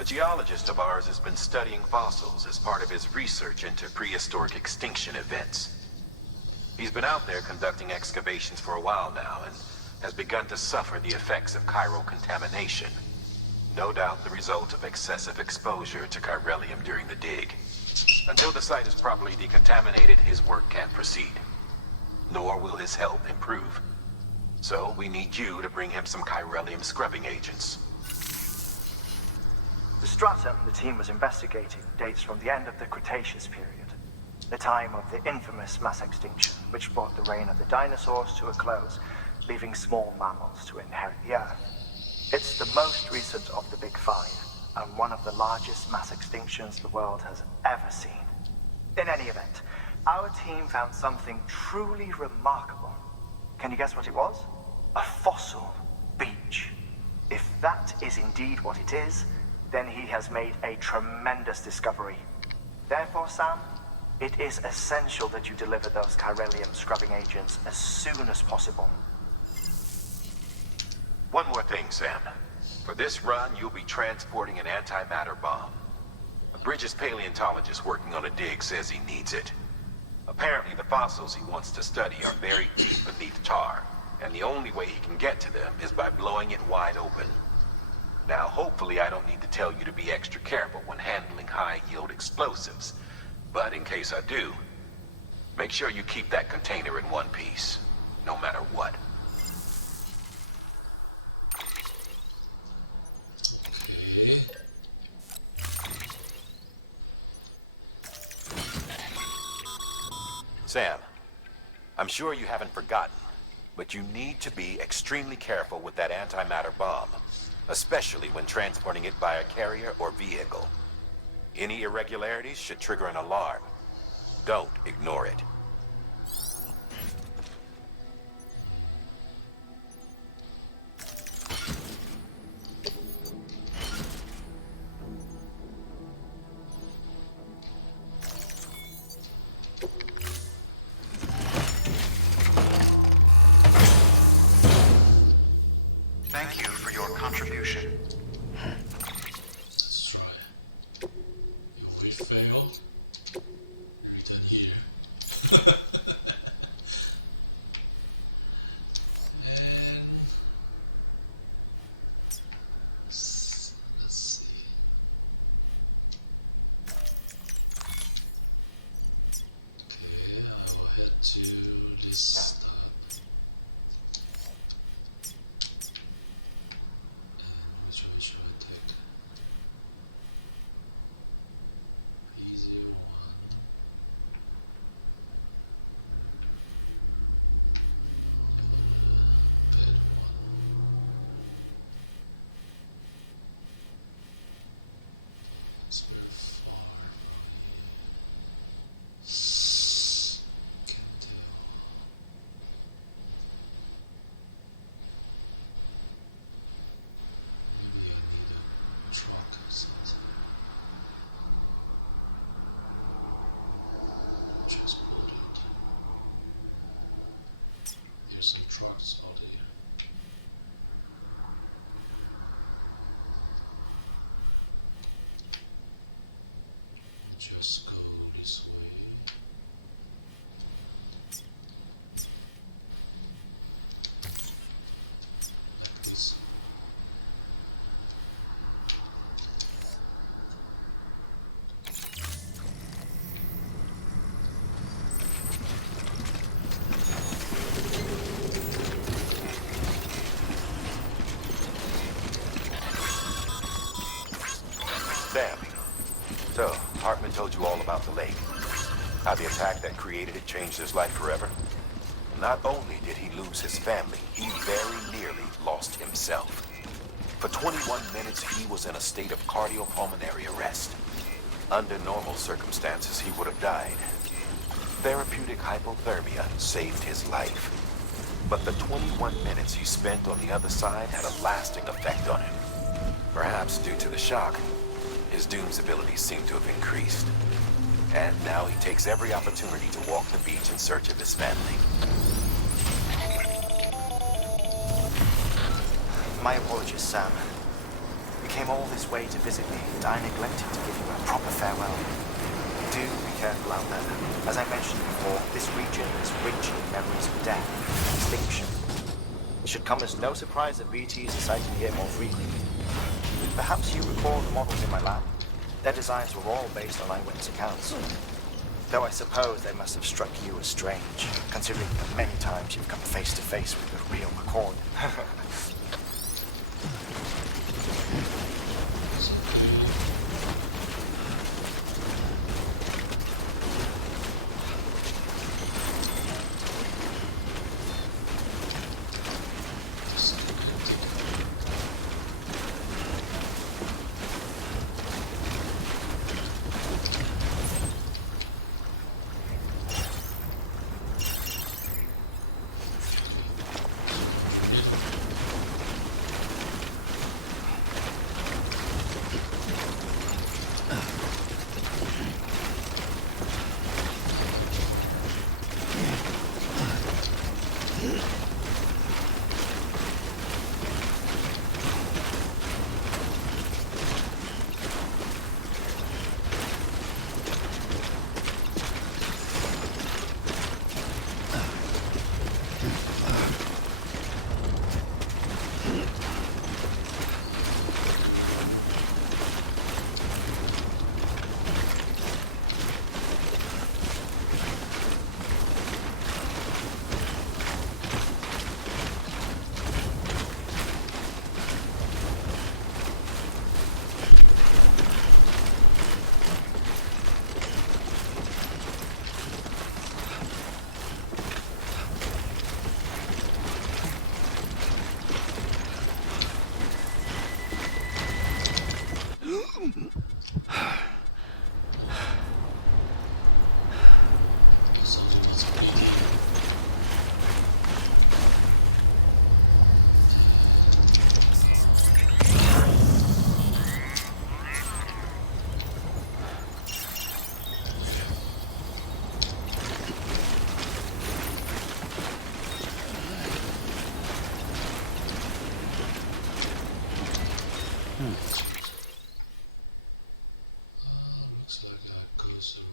A geologist of ours has been studying fossils as part of his research into prehistoric extinction events. He's been out there conducting excavations for a while now and has begun to suffer the effects of chiral contamination. No doubt the result of excessive exposure to chiralium during the dig. Until the site is properly decontaminated, his work can't proceed. Nor will his health improve. So we need you to bring him some chiralium scrubbing agents. The stratum the team was investigating dates from the end of the Cretaceous period, the time of the infamous mass extinction, which brought the reign of the dinosaurs to a close, leaving small mammals to inherit the Earth. It's the most recent of the Big Five, and one of the largest mass extinctions the world has ever seen. In any event, our team found something truly remarkable. Can you guess what it was? A fossil beach. If that is indeed what it is, then he has made a tremendous discovery. Therefore, Sam, it is essential that you deliver those chiralium scrubbing agents as soon as possible. One more thing, Sam. For this run, you'll be transporting an antimatter bomb. A British paleontologist working on a dig says he needs it. Apparently, the fossils he wants to study are buried deep beneath tar, and the only way he can get to them is by blowing it wide open. Now, hopefully I don't need to tell you to be extra careful when handling high-yield explosives. But in case I do, make sure you keep that container in one piece, no matter what. Sam, I'm sure you haven't forgotten, but you need to be extremely careful with that antimatter bomb, especially when transporting it by a carrier or vehicle. Any irregularities should trigger an alarm. Don't ignore it. Thank you for your contribution. Let's try. If we fail, return here. And let's see. Okay, I will head to this tab. Which one should I take? Easy one. Bad one. It's very far from here. Can't tell. Maybe I need a truck or something. Transport it. There's some trucks out here. Just go this way. Like this. Sam, so Hartman told you all about the lake. How the attack that created it changed his life forever. Not only did he lose his family, he very nearly lost himself. For 21 minutes, he was in a state of cardiopulmonary arrest. Under normal circumstances, he would have died. Therapeutic hypothermia saved his life. But the 21 minutes he spent on the other side had a lasting effect on him. Perhaps due to the shock, his Doom's abilities seem to have increased. And now he takes every opportunity to walk the beach in search of his family. My apologies, Sam. You came all this way to visit me, and I neglected to give you a proper farewell. Do be careful out there. As I mentioned before, this region is rich in memories of death and extinction. It should come as no surprise that BTs are sighted here more frequently. Perhaps you recall the models in my lab? Their designs were all based on eyewitness accounts. Though I suppose they must have struck you as strange, considering the many times you've come face to face with the real McCoy. Looks like I caused the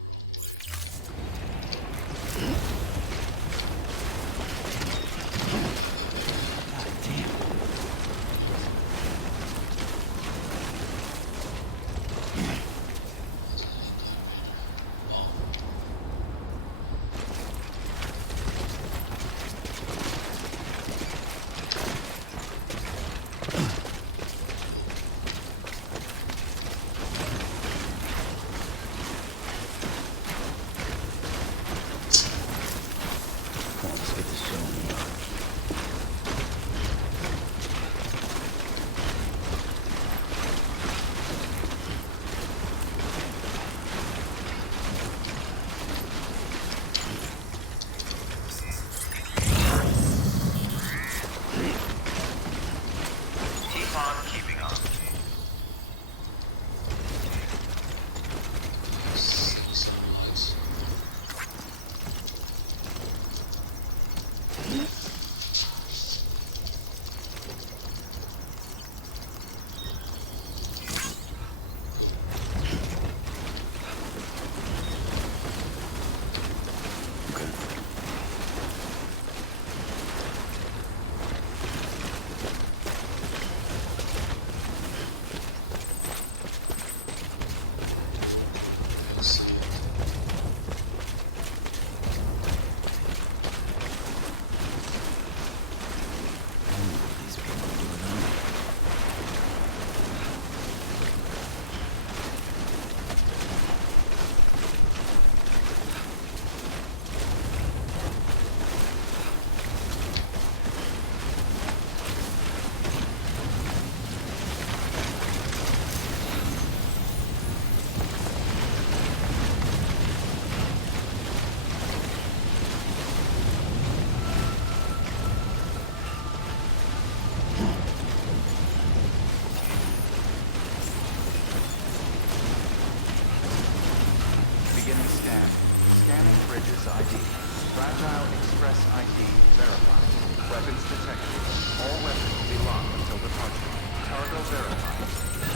Weapons detected. All weapons will be locked until departure. Cargo verified.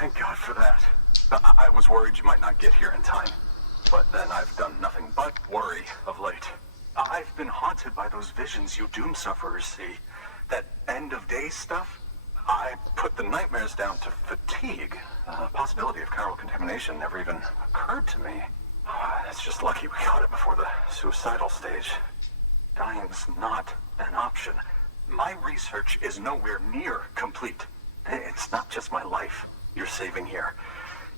Thank God for that. I was worried you might not get here in time. But then I've done nothing but worry of late. I've been haunted by those visions you doom sufferers see. That end of day stuff. I put the nightmares down to fatigue. The possibility of chiral contamination never even occurred to me. It's just lucky we got it before the suicidal stage. Dying's not an option. My research is nowhere near complete. It's not just my life you're saving here.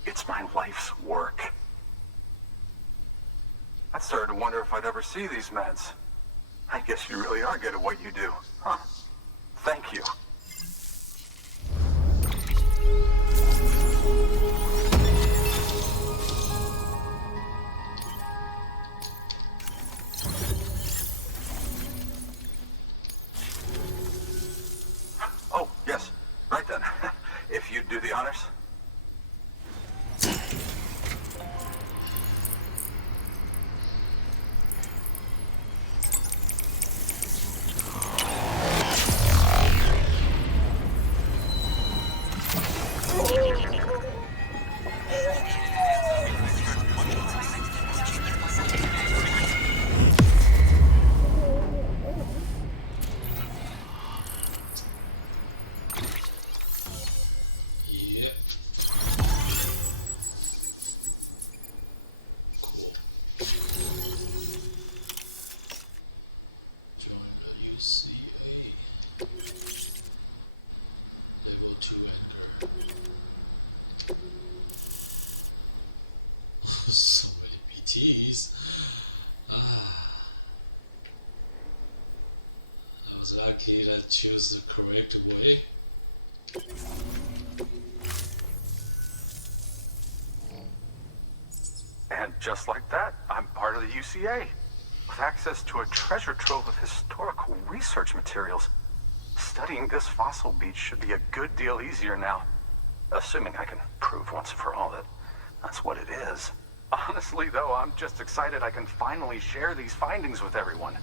It's my life's work. I started to wonder if I'd ever see these meds. I guess you really are good at what you do. Huh. Thank you. Oh, yes. Right then. If you'd do the honors. Yep. Join the UCA. Level 2 anchor. So many BTs. I was lucky that I chose the correct way. And just like that, I'm part of the UCA, with access to a treasure trove of historical research materials. Studying this fossil beach should be a good deal easier now, assuming I can prove once and for all that that's what it is. Honestly, though, I'm just excited I can finally share these findings with everyone.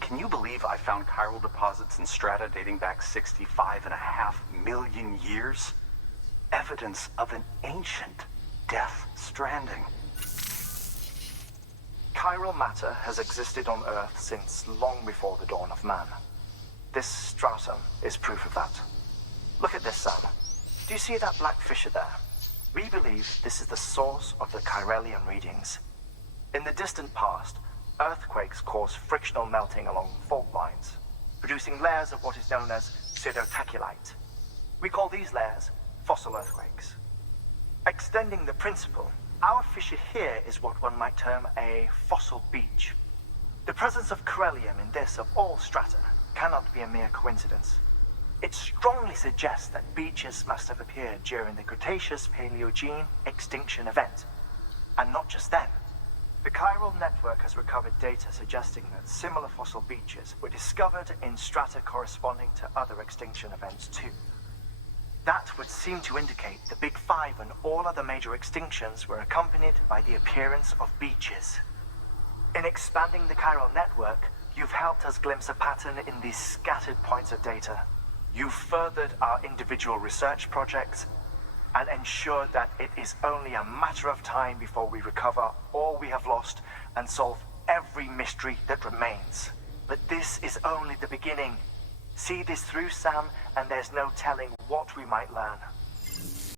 Can you believe I found chiral deposits in strata dating back 65.5 million years? Evidence of an ancient death stranding. Chiral matter has existed on Earth since long before the dawn of man. This stratum is proof of that. Look at this, Sam. Do you see that black fissure there? We believe this is the source of the Chiralian readings. In the distant past, earthquakes caused frictional melting along fault lines, producing layers of what is known as pseudotaculite. We call these layers fossil earthquakes. Extending the principle, our fissure here is what one might term a fossil beach. The presence of Corellium in this of all strata cannot be a mere coincidence. It strongly suggests that beaches must have appeared during the Cretaceous-Paleogene extinction event. And not just then. The chiral network has recovered data suggesting that similar fossil beaches were discovered in strata corresponding to other extinction events too. That would seem to indicate the Big Five and all other major extinctions were accompanied by the appearance of beaches. In expanding the chiral network, you've helped us glimpse a pattern in these scattered points of data. You've furthered our individual research projects and ensured that it is only a matter of time before we recover all we have lost and solve every mystery that remains. But this is only the beginning. See this through, Sam, and there's no telling what we might learn.